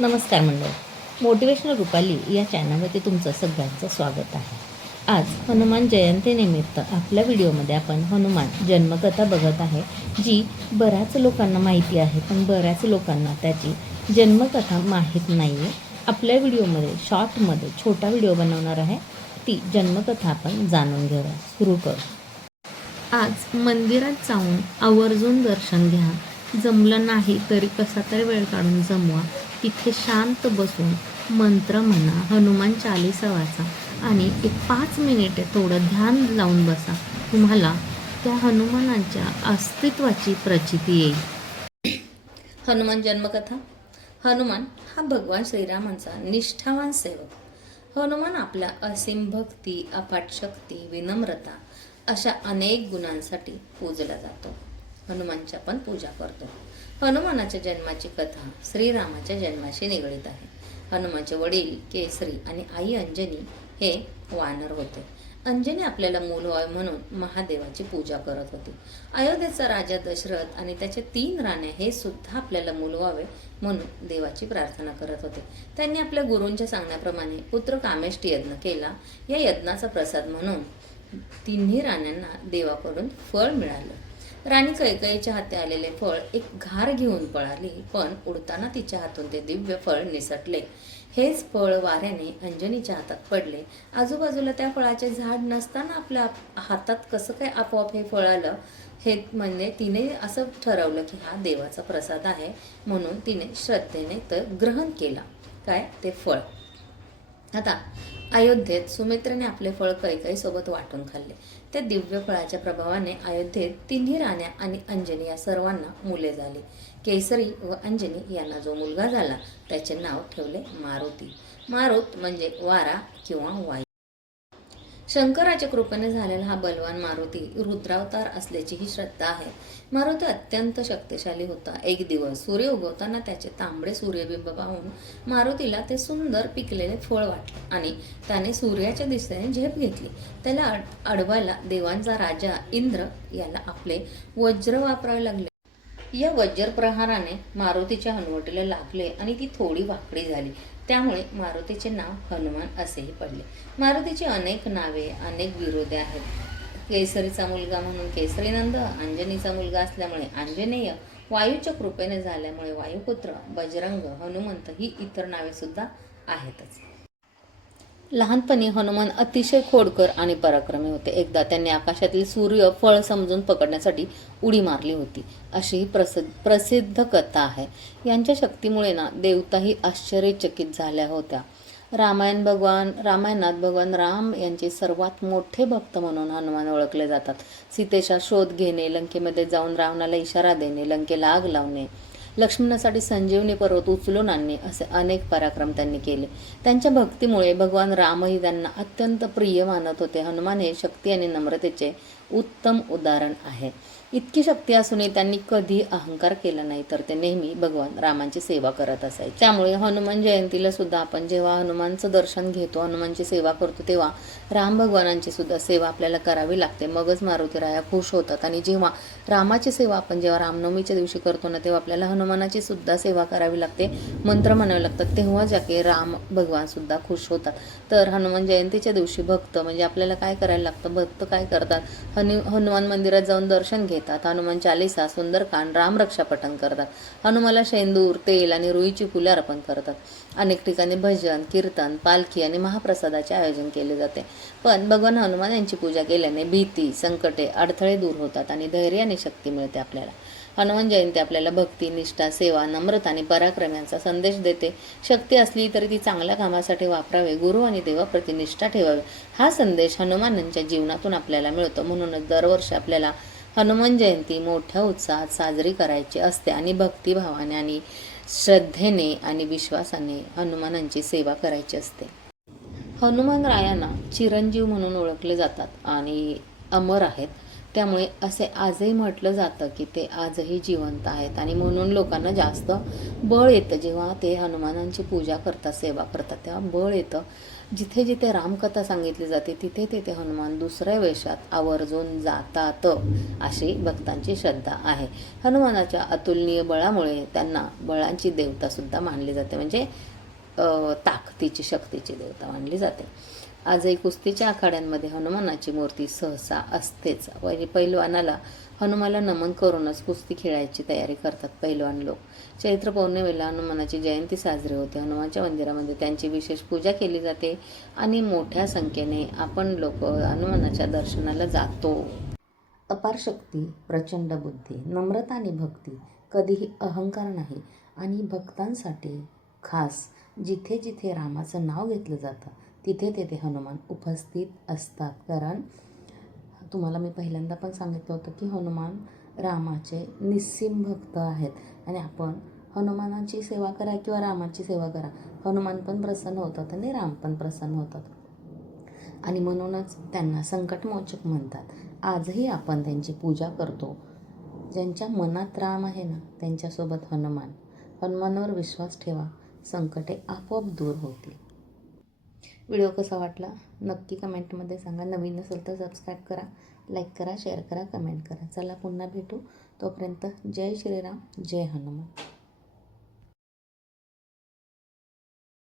नमस्कार मंडळ. मोटिवेशनल रुपाली या चॅनलवरती तुमचं सगळ्यांचं स्वागत आहे. आज हनुमान जयंतीनिमित्त आपल्या व्हिडिओमध्ये आपण हनुमान जन्मकथा बघत आहे, जी बऱ्याच लोकांना माहिती आहे, पण बऱ्याच लोकांना त्याची जन्मकथा माहीत नाही आहे. आपल्या व्हिडिओमध्ये शॉर्टमध्ये छोटा व्हिडिओ बनवणार आहे, ती जन्मकथा आपण जाणून घेऊया. सुरू करू. आज मंदिरात जाऊन आवर्जून दर्शन घ्या. जमलं नाही तरी कसा तरी वेळ काढून जमवा. तिथे शांत बसून मंत्र म्हणा, हनुमान चालीसा वाचा आणि एक 5 मिनिटे थोडं ध्यान लावून बसा. तुम्हाला त्या हनुमानाच्या अस्तित्वाची प्रचिती येईल. हनुमान जन्मकथा. हनुमान हा भगवान श्रीरामांचा निष्ठावान सेवक. हनुमान आपल्या असीम भक्ती, अफाट शक्ती, विनम्रता अशा अनेक गुणांसाठी पूजला जातो. हनुमानची आपण पूजा करतो. हनुमानाच्या जन्माची कथा श्रीरामाच्या जन्माशी निगडीत आहे. हनुमानचे वडील केसरी आणि आई अंजनी हे वानर होते. अंजनी आपल्याला मूल व्हावे म्हणून महादेवाची पूजा करत होती. अयोध्येचा राजा दशरथ आणि त्याचे 3 राण्या हे सुद्धा आपल्याला मूल व्हावे म्हणून देवाची प्रार्थना करत होते. त्यांनी आपल्या गुरूंच्या सांगण्याप्रमाणे पुत्र कामेष्टी यज्ञ केला. या यज्ञाचा प्रसाद म्हणून 3 राण्यांना देवाकडून फळ मिळालं. राणी कैकेयीच्या हाती आलेले फळ एक घार घेऊन पळाली, पण उडताना तिच्या हातून ते दिव्य फळ निसटले. हेच फळ वाऱ्याने अंजनीच्या हातात पडले. आजूबाजूला त्या फळाचे झाड नसताना आपल्या हातात कसं काय आपोआप हे फळ आलं, हे म्हणजे तिने असं ठरवलं की हा देवाचा प्रसाद आहे, म्हणून तिने श्रद्धेने तर ग्रहण केला. काय ते फळ. आता अयोध्येत सुमित्रेने आपले फळ कैकेयीसोबत वाटून खाल्ले. त्या दिव्य फळाच्या प्रभावाने अयोध्येत 3 राण्या आणि अंजनी या सर्वांना मुले झाली. केसरी व अंजनी यांना जो मुलगा झाला त्याचे नाव ठेवले मारुती. मारुत म्हणजे वारा किंवा वायू. शंकराच्या कृपेने झालेला हा बलवान मारुती रुद्रावतार असल्याची ही श्रद्धा आहे. मारुती अत्यंत शक्तिशाली होता. एक दिवस सूर्य उगवताना त्याचे तांबडे सूर्यबिंब पाहून मारुतीला ते सुंदर पिकलेले फळ वाटले आणि त्याने सूर्याच्या दिशेने झेप घेतली. त्याला अडवायला देवांचा राजा इंद्र याला आपले वज्र वापरावे लागले. या वज्रप्रहाराने मारुतीच्या हनुवटीला लागले आणि ती थोडी वाकडी झाली. त्यामुळे मारुतीचे नाव हनुमान असेही पडले. मारुतीची अनेक नावे, अनेक बिरुदे आहेत. केसरीचा मुलगा म्हणून केसरीनंद, अंजनीचा मुलगा असल्यामुळे अंजनेय, वायूच्या कृपेने झाल्यामुळे वायुपुत्र, बजरंग, हनुमंत ही इतर नावे सुद्धा आहेतच. लहानपणी हनुमान अतिशय खोडकर आणि पराक्रमी होते. एकदा त्यांनी आकाशातील सूर्य फळ समजून पकडण्यासाठी उडी मारली होती, अशी ही प्रसिद्ध कथा आहे. यांच्या शक्तीमुळे देवताही आश्चर्यचकित झाल्या होत्या. रामायणात भगवान राम यांचे सर्वात मोठे भक्त म्हणून हनुमान ओळखले जातात. सीतेचा शोध घेणे, लंकेमध्ये जाऊन रावणाला इशारा देणे, लंकेला आग लावणे, लक्ष्मणासाठी संजीवनी पर्वत उचलून आणणे असे अनेक पराक्रम त्यांनी केले. त्यांच्या भक्तीमुळे भगवान रामही त्यांना अत्यंत प्रिय मानत होते. हनुमान हे शक्ती आणि नम्रतेचे उत्तम उदाहरण आहे. इतकी शक्ती असूनही त्यांनी कधी अहंकार केला नाही, तर ते नेहमी भगवान रामांची सेवा करत असायचे. त्यामुळे हनुमान जयंतीला सुद्धा आपण जेव्हा हनुमानचं दर्शन घेतो, हनुमानची सेवा करतो, तेव्हा राम भगवानांची सुद्धा सेवा आपल्याला करावी लागते. मगच मारुतीराया खुश होतात. आणि जेव्हा रामाची सेवा आपण जेव्हा रामनवमीच्या दिवशी करतो ना, तेव्हा आपल्याला हनुमानाची सुद्धा सेवा करावी लागते, मंत्र म्हणावे लागतात, तेव्हा जाके राम भगवान सुद्धा खुश होतात. तर हनुमान जयंतीच्या दिवशी भक्त म्हणजे आपल्याला काय करायला लागतं, भक्त काय करतात, हनुमान मंदिरात जाऊन दर्शन घेतात, हनुमान चालीसा, सुंदरकांड, रामरक्षा पठण करतात, हनुमाला शेंदूर, तेल आणि रुईची फुले अर्पण करतात. अनेक ठिकाणी भजन, कीर्तन, पालखी आणि महाप्रसादाचे आयोजन केले जाते. पण भगवान हनुमान यांची पूजा केल्याने भीती, संकटे, अडथळे दूर होतात आणि धैर्य आणि शक्ती मिळते आपल्याला. हनुमान जयंती आपल्याला भक्ती, निष्ठा, सेवा, नम्रता आणि पराक्रम यांचा संदेश देते. शक्ती असली तरी ती चांगल्या कामासाठी वापरावे, गुरु आणि देवाप्रती निष्ठा ठेवावी, हा संदेश हनुमानांच्या जीवनातून आपल्याला मिळतो. म्हणूनच दरवर्षी आपल्याला हनुमान जयंती मोठ्या उत्साहात साजरी करायची असते आणि भक्तिभावाने आणि श्रद्धेने आणि विश्वासाने हनुमानांची सेवा करायची असते. हनुमान रायांना चिरंजीव म्हणून ओळखले जातात आणि अमर आहेत. त्यामुळे असे आजही म्हटलं जातं की ते आजही जिवंत आहेत आणि म्हणून लोकांना जास्त बळ येतं जेव्हा ते हनुमानांची पूजा करतात, सेवा करतात, तेव्हा बळ येतं. जिथे जिथे रामकथा सांगितली जाते तिथे तिथे हनुमान दुसऱ्या वेशात आवर्जून जातात, अशी भक्तांची श्रद्धा आहे. हनुमानाच्या अतुलनीय बळामुळे त्यांना बळांची देवतासुद्धा मानली जाते, म्हणजे ताकदीची, शक्तीची देवता मानली जाते. आजही कुस्तीच्या आखाड्यांमध्ये हनुमानाची मूर्ती सहसा असतेच. पैलवानाला हनुमाला नमन करूनच कुस्ती खेळायची तयारी करतात पैलवान लोक. चैत्र पौर्णिमेला हनुमानाची जयंती साजरी होते. हनुमानच्या मंदिरामध्ये त्यांची विशेष पूजा केली जाते आणि मोठ्या संख्येने आपण लोक हनुमानाच्या दर्शनाला जातो. अपार शक्ती, प्रचंड बुद्धी, नम्रता आणि भक्ती, कधीही अहंकार नाही. आणि भक्तांसाठी खास जिथे जिथे रामाचं नाव घेतलं जातं तिथे तिथे हनुमान उपस्थित असतात. कारण तुम्हाला मी पहिल्यांदा पण सांगितलं होतं की हनुमान रामाचे निस्सीम भक्त आहेत आणि आपण हनुमानाची सेवा करा किंवा रामाची सेवा करा, हनुमान पण प्रसन्न होतात आणि राम पण प्रसन्न होतात. आणि म्हणूनच त्यांना संकटमोचक म्हणतात. आजही आपण त्यांची पूजा करतो. ज्यांच्या मनात राम आहे ना, त्यांच्यासोबत हनुमान. हनुमानावर विश्वास ठेवा, संकटे आपोआप दूर होतील. व्हिडिओ कसा वाटला नक्की कमेंटमध्ये सांगा. नवीन असेल तर सबस्क्राईब करा, लाईक करा, शेअर करा, कमेंट करा. चला पुन्हा भेटू. तोपर्यंत जय श्रीराम, जय हनुमान.